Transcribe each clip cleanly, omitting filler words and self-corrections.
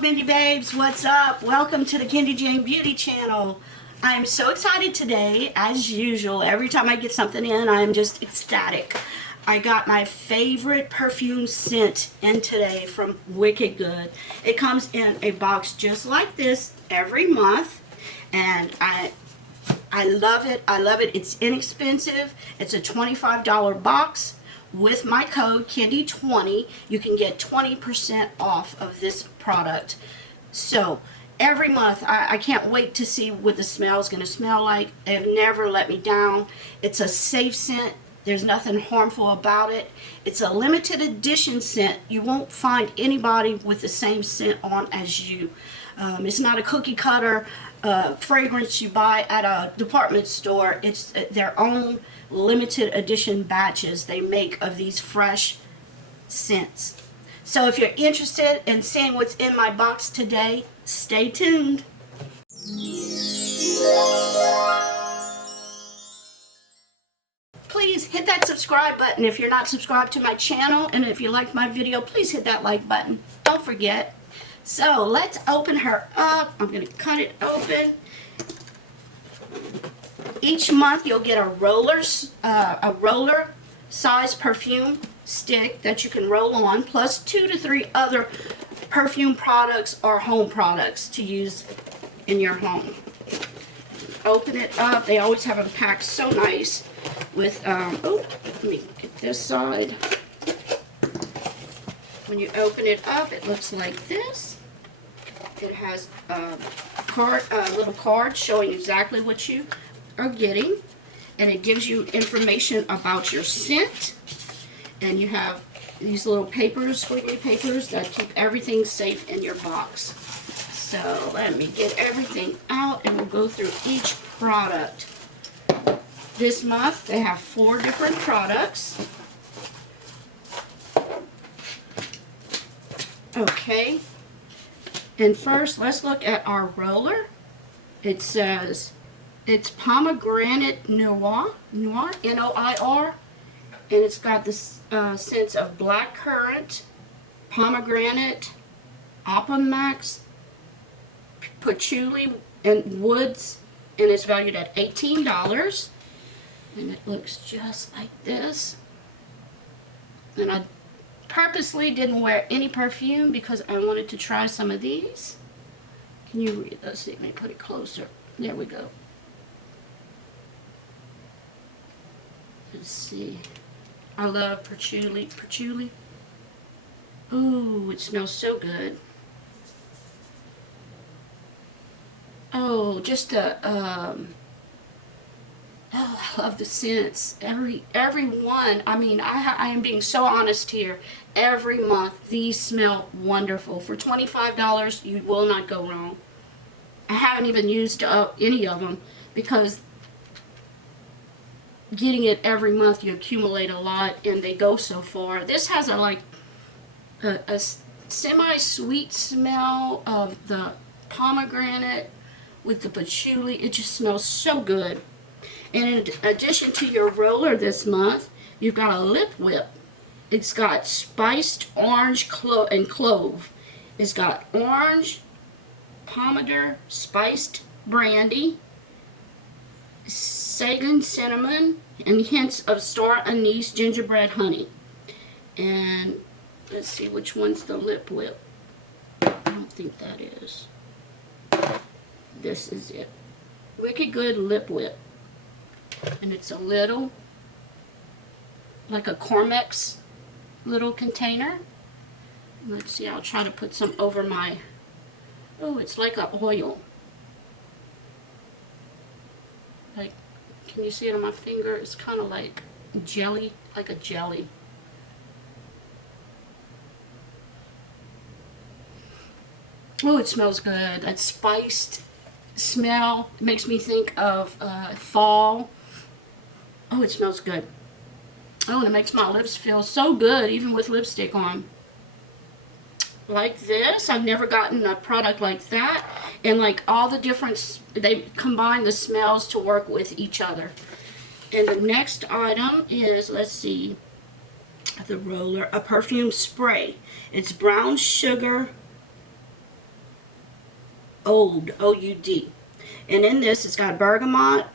Bindi babes, what's up? Welcome to the Kendy Beauty channel. I'm so excited today, as usual. Every time I get something in, I'm just ecstatic. I got my favorite perfume scent in today from Wicked Good. It comes in a box just like this every month, and I love it. I love it. It's inexpensive. It's a $25 box. With my code Kendy20, you can get 20% off of this product. So every month, I can't wait to see what the smell is going to smell like. They've never let me down. It's a safe scent. There's nothing harmful about it. It's a limited edition scent. You won't find anybody with the same scent on as you. It's not a cookie cutter fragrance you buy at a department store. It's their own limited edition batches they make of these fresh scents. So if you're interested in seeing what's in my box today, stay tuned. Please hit that subscribe button if you're not subscribed to my channel, and if you like my video, please hit that like button. Don't forget. So let's open her up. I'm going to cut it open. Each month you'll get a roller size perfume stick that you can roll on, plus 2 to 3 other perfume products or home products to use in your home. Open it up. They always have them packed so nice with, oh, let me get this side. When you open it up, it looks like this. It has a little card showing exactly what you are getting, and it gives you information about your scent, and you have these little papers, squiggly papers, that keep everything safe in your box. So let me get everything out and we'll go through each product. This month they have 4 different products. Okay, and first let's look at our roller. It says it's pomegranate noir, N-O-I-R, and it's got this scents of blackcurrant, pomegranate, Opamax, patchouli, and woods, and it's valued at $18. And it looks just like this. And I purposely didn't wear any perfume because I wanted to try some of these. Can you read? Let's see, let me put it closer. There we go. Let's see. I love patchouli. Ooh, it smells so good. Oh, just a oh, I love the scents. Every one. I mean, I am being so honest here. Every month, these smell wonderful. For $25, you will not go wrong. I haven't even used any of them because getting it every month, you accumulate a lot, and they go so far. This has a semi-sweet smell of the pomegranate with the patchouli. It just smells so good. And in addition to your roller this month, you've got a lip whip. It's got spiced orange and clove. It's got orange, pomegranate, spiced brandy, Sagan cinnamon, and hints of star anise, gingerbread honey. And let's see which one's the lip whip. I don't think that is. This is it. Wicked Good lip whip. And it's a little, like a Cormex little container. Let's see, I'll try to put some over my, oh, it's like a oil. Like, can you see it on my finger? It's kind of like jelly, like a jelly. Oh, it smells good. That spiced smell makes me think of fall. Oh, it smells good. Oh, and it makes my lips feel so good, even with lipstick on. Like this. I've never gotten a product like that. And like all the different, they combine the smells to work with each other. And the next item is, let's see, the roller, a perfume spray. It's brown sugar Oud, O-U-D. And in this, it's got bergamot,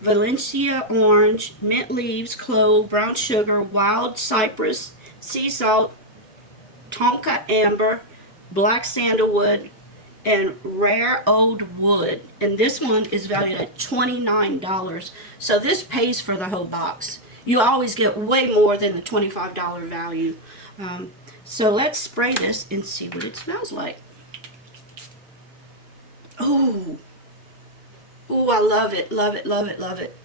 Valencia orange, mint leaves, clove, brown sugar, wild cypress, sea salt, tonka amber, black sandalwood, and rare oud wood. And this one is valued at $29. So this pays for the whole box. You always get way more than the $25 value. So let's spray this and see what it smells like. Ooh. Ooh, I love it, love it, love it, love it.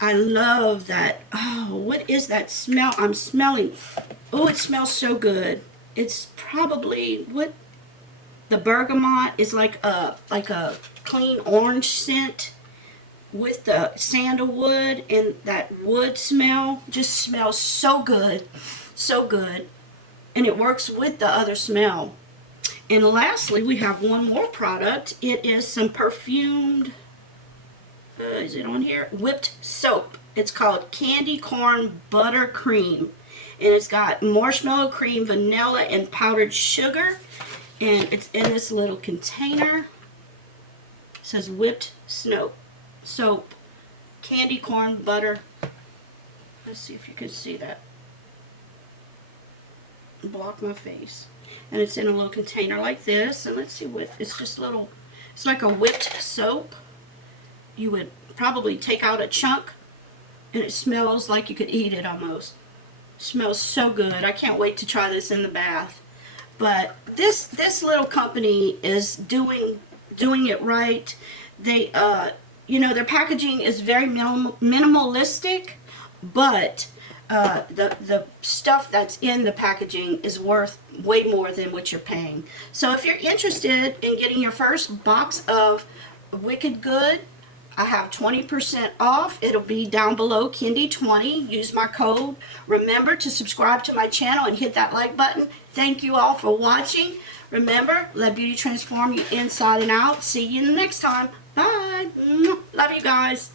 I love that. Oh, what is that smell I'm smelling? Oh, it smells so good. It's probably, what, the bergamot is like a clean orange scent with the sandalwood, and that wood smell just smells so good, so good. And it works with the other smell. And lastly, we have one more product. It is some perfumed, is it on here? Whipped soap. It's called Candy Corn Butter Cream. And it's got marshmallow cream, vanilla, and powdered sugar. And it's in this little container. It says whipped soap. Candy corn butter. Let's see if you can see that. Block my face. And it's in a little container like this. And let's see what, it's just little, it's like a whipped soap. You would probably take out a chunk, and it smells like you could eat it almost. It smells so good. I can't wait to try this in the bath. But this little company is doing it right. They their packaging is very minimalistic, but the stuff that's in the packaging is worth way more than what you're paying. So if you're interested in getting your first box of Wicked Good, I have 20% off. It'll be down below, Kendy20. Use my code. Remember to subscribe to my channel and hit that like button. Thank you all for watching. Remember, let beauty transform you inside and out. See you next time. Bye. Love you guys.